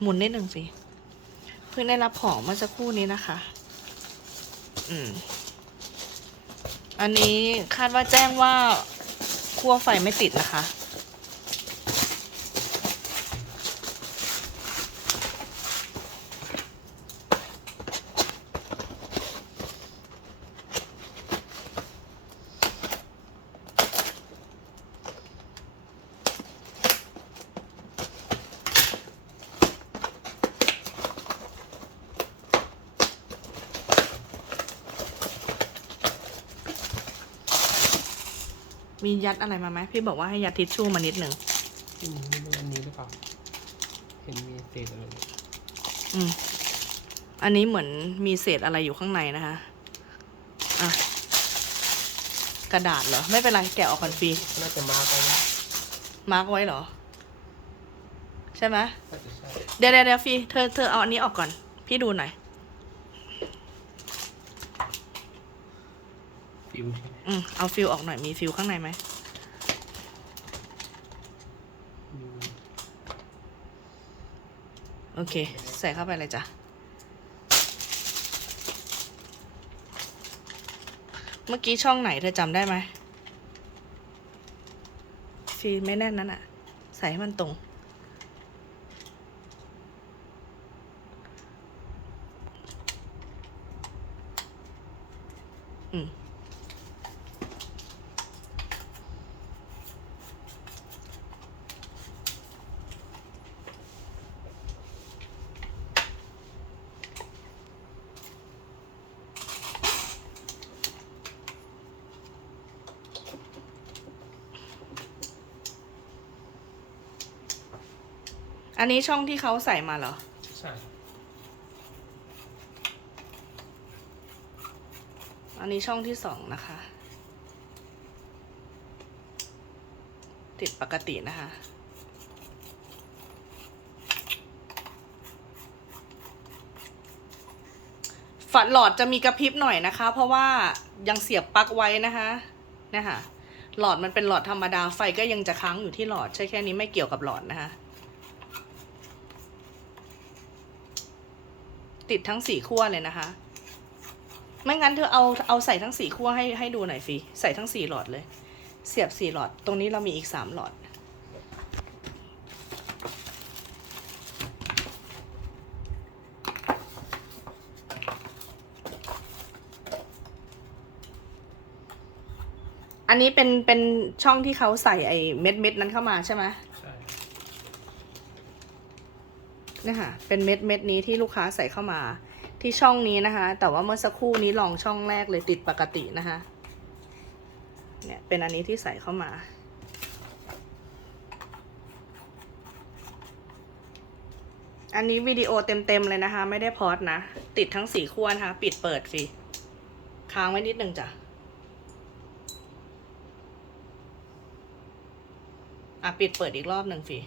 หมุนนิดหนึ่งสิ เพิ่งได้รับของเมื่อสักครู่นี้นะคะ อืม อันนี้คาดว่าแจ้งว่าคั่วไฟไม่ติดนะคะ มียัดอะไรมาไหมพี่บอกว่าให้ยัดทิชชู่มานิดหนึ่งอืมไม่รู้อันนี้หรือเปล่าเห็นมีเศษอะไรเนี่ยอืม อันนี้เหมือนมีเศษอะไรอยู่ข้างในนะคะอะกระดาษเหรอ ไม่เป็นไรแกะออกก่อนฟรีน่าจะมาร์กไปนะมาร์กไว้เหรอ ใช่ไหมน่าจะใช่ เดี๋ยวเดี๋ยวเดี๋ยวฟรีเธอเธอเอาอันนี้ออกก่อน พี่ดูหน่อย ฟิวใช่ไหมอืมเอาฟิลออกหน่อยมีฟิลข้างในไหมโอเค ใส่เข้าไปเลยจ้ะเมื่อกี้ช่องไหนเธอจำได้ไหมฟีไม่แน่นนั่นอะใส่ให้มันตรง อืม อันนี้ช่องที่เขาใส่มาเหรอ ใช่อันนี้ช่องที่สองนะคะ ติดปกตินะคะ ฝัดหลอดจะมีกระพริบหน่อยนะคะ เพราะว่ายังเสียบปลั๊กไว้นะคะนะคะหลอดมันเป็นหลอดธรรมดาไฟก็ยังจะค้างอยู่ที่หลอดใช่แค่นี้ไม่เกี่ยวกับหลอดนะคะ ติดทั้งสี่ขั้วเลยนะคะ ไม่งั้นเธอเอาเอาใส่ทั้งสี่ขั้วให้ให้ดูหน่อยสิใส่ทั้งสี่หลอดเลย เสียบสี่หลอด ตรงนี้เรามีอีกสามหลอด อันนี้เป็นเป็นช่องที่เขาใส่ไอ้เม็ดเม็ดนั้นเข้ามาใช่ไหม ใช่ เนี่ยค่ะเป็นเม็ดเม็ดนี้ที่ลูกค้าใส่เข้ามาที่ช่องนี้นะคะ แต่ว่าเมื่อสักครู่นี้ลองช่องแรกเลยติดปกตินะคะเนี่ยเป็นอันนี้ที่ใส่เข้ามาอันนี้วิดีโอเต็มๆเลยนะคะ ไม่ได้พอดนะ ติดทั้งสี่ขั้วนะคะ ปิดเปิดฟรีค้างไว้นิดนึงจ้ะอะปิดเปิดอีกรอบหนึ่งฟรี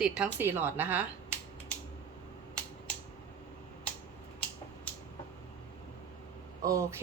ติดทั้งสี่หลอดนะคะ โอเค